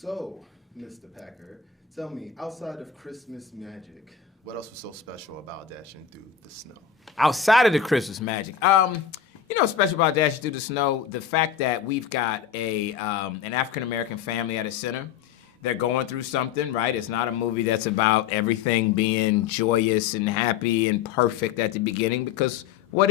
So, Mr. Packer, tell me, outside of Christmas magic, what else was so special about dashing through the snow? Outside of the Christmas magic, what's special about Dashing Through the Snow? The fact that we've got an African American family at its center. They're going through something, right? It's not a movie that's about everything being joyous and happy and perfect at the beginning, because what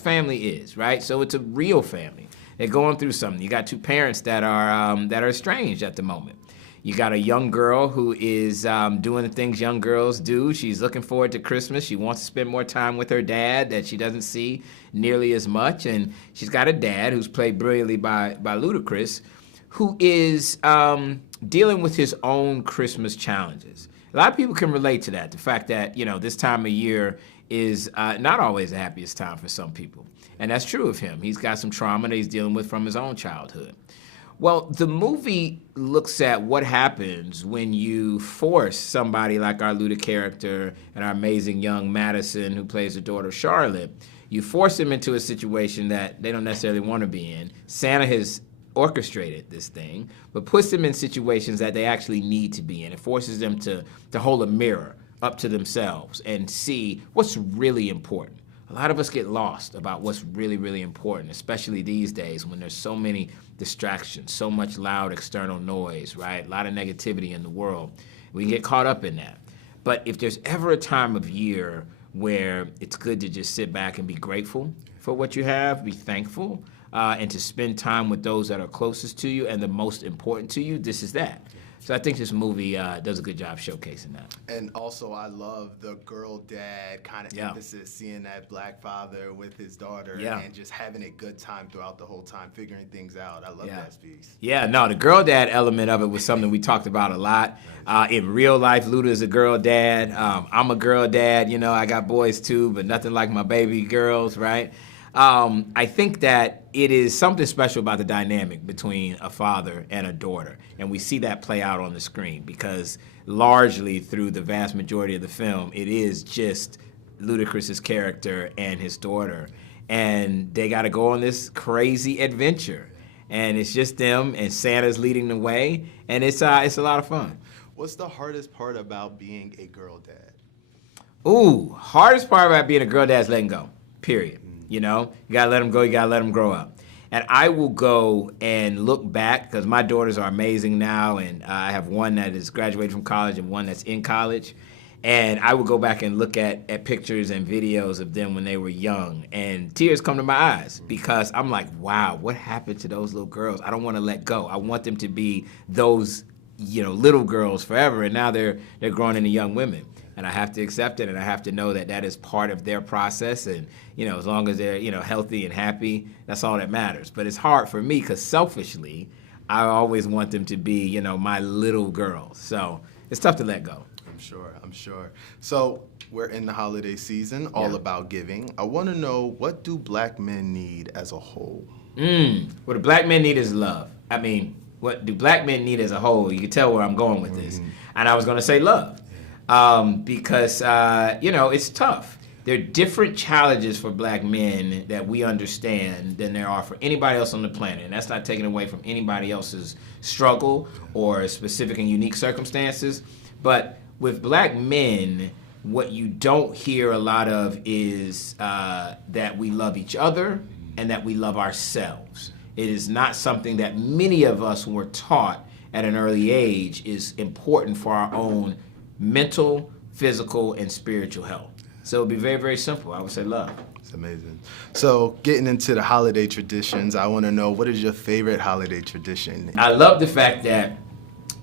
family is, right? So it's a real family. They're going through something. You got two parents that are estranged at the moment. You got a young girl who is doing the things young girls do. She's looking forward to Christmas. She wants to spend more time with her dad that she doesn't see nearly as much. And she's got a dad who's played brilliantly by Ludacris, who is dealing with his own Christmas challenges. A lot of people can relate to that. The fact that, this time of year is not always the happiest time for some people. And that's true of him. He's got some trauma that he's dealing with from his own childhood. Well, the movie looks at what happens when you force somebody like our Luda character and our amazing young Madison, who plays the daughter Charlotte. You force them into a situation that they don't necessarily want to be in. Santa has orchestrated this thing, but puts them in situations that they actually need to be in. It forces them to hold a mirror up to themselves and see what's really important. A lot of us get lost about what's really, really important, especially these days when there's so many distractions, so much loud external noise, right? A lot of negativity in the world. We get caught up in that. But if there's ever a time of year where it's good to just sit back and be grateful for what you have, be thankful, and to spend time with those that are closest to you and the most important to you, this is that. So I think this movie does a good job showcasing that. And also, I love the girl dad kind of emphasis, seeing that black father with his daughter and just having a good time throughout the whole time, figuring things out. I love that piece. Yeah, no, the girl dad element of it was something we talked about a lot. In real life, Luda is a girl dad. I'm a girl dad. I got boys too, but nothing like my baby girls, right? I think that it is something special about the dynamic between a father and a daughter. And we see that play out on the screen because largely through the vast majority of the film, it is just Ludacris's character and his daughter. And they got to go on this crazy adventure. And it's just them, and Santa's leading the way. And it's a lot of fun. What's the hardest part about being a girl dad? Ooh, hardest part about being a girl dad is letting go, period. You gotta let them go, you gotta let them grow up. And I will go and look back, because my daughters are amazing now, and I have one that is graduated from college and one that's in college. And I will go back and look at pictures and videos of them when they were young, and tears come to my eyes, because I'm like, wow, what happened to those little girls? I don't want to let go. I want them to be those, little girls forever, and now they're growing into young women. And I have to accept it, and I have to know that that is part of their process. And, as long as they're, healthy and happy, that's all that matters. But it's hard for me because selfishly, I always want them to be, my little girls. So it's tough to let go. I'm sure. So we're in the holiday season, all about giving. I want to know, what do black men need as a whole? What do black men need is love. I mean, what do black men need as a whole? You can tell where I'm going with this. And I was going to say love. Because, it's tough. There are different challenges for black men that we understand than there are for anybody else on the planet. And that's not taken away from anybody else's struggle or specific and unique circumstances. But with black men, what you don't hear a lot of is that we love each other and that we love ourselves. It is not something that many of us were taught at an early age is important for our own mental, physical, and spiritual health. So it'd be very, very simple. I would say love. It's amazing. So getting into the holiday traditions, I want to know, what is your favorite holiday tradition? I love the fact that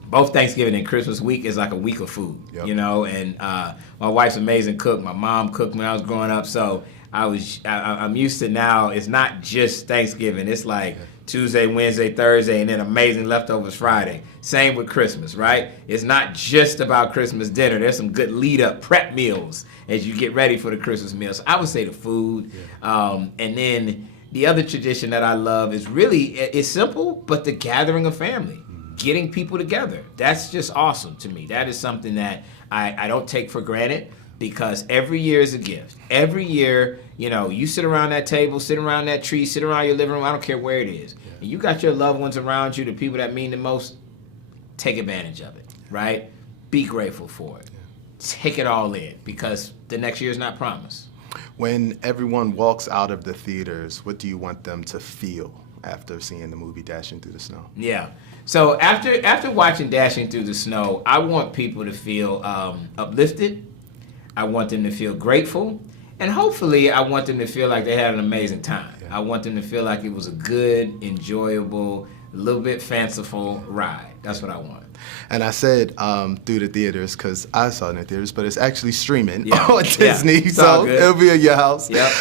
both Thanksgiving and Christmas week is like a week of food, and my wife's an amazing cook. My mom cooked when I was growing up, so I'm used to now, it's not just Thanksgiving. It's like Tuesday, Wednesday, Thursday, and then amazing leftovers Friday. Same with Christmas, right? It's not just about Christmas dinner. There's some good lead-up prep meals as you get ready for the Christmas meal. So I would say the food. And then the other tradition that I love is it's simple, but the gathering of family, getting people together. That's just awesome to me. That is something that I don't take for granted, because every year is a gift. Every year, you sit around that table, sit around that tree, sit around your living room, I don't care where it is. And you got your loved ones around you, the people that mean the most. take advantage of it, right? Be grateful for it. Take it all in, because the next year is not promised. When everyone walks out of the theaters, what do you want them to feel after seeing the movie Dashing Through the Snow? Yeah. So after watching Dashing Through the Snow, I want people to feel uplifted. I want them to feel grateful. And hopefully, I want them to feel like they had an amazing time. Yeah. I want them to feel like it was a good, enjoyable, a little bit fanciful ride. That's what I want. And I said through the theaters because I saw it in the theaters, but it's actually streaming on Disney, so it'll be at your house. Yep.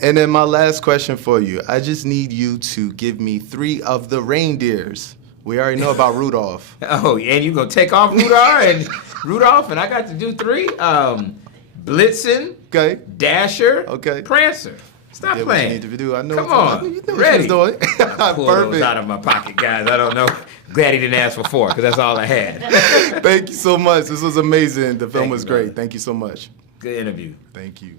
And then my last question for you, I just need you to give me 3 of the reindeers. We already know about Rudolph. Oh, and you gonna take off Rudolph, and I got to do 3. Blitzen, okay. Dasher, okay. Prancer. Stop playing. What you need to do. I know. Come on. You know Ready. What you was doing. I pulled those out of my pocket, guys. I don't know. Glad he didn't ask for 4, because that's all I had. Thank you so much. This was amazing. The film was great. Thank you so much. Good interview. Thank you.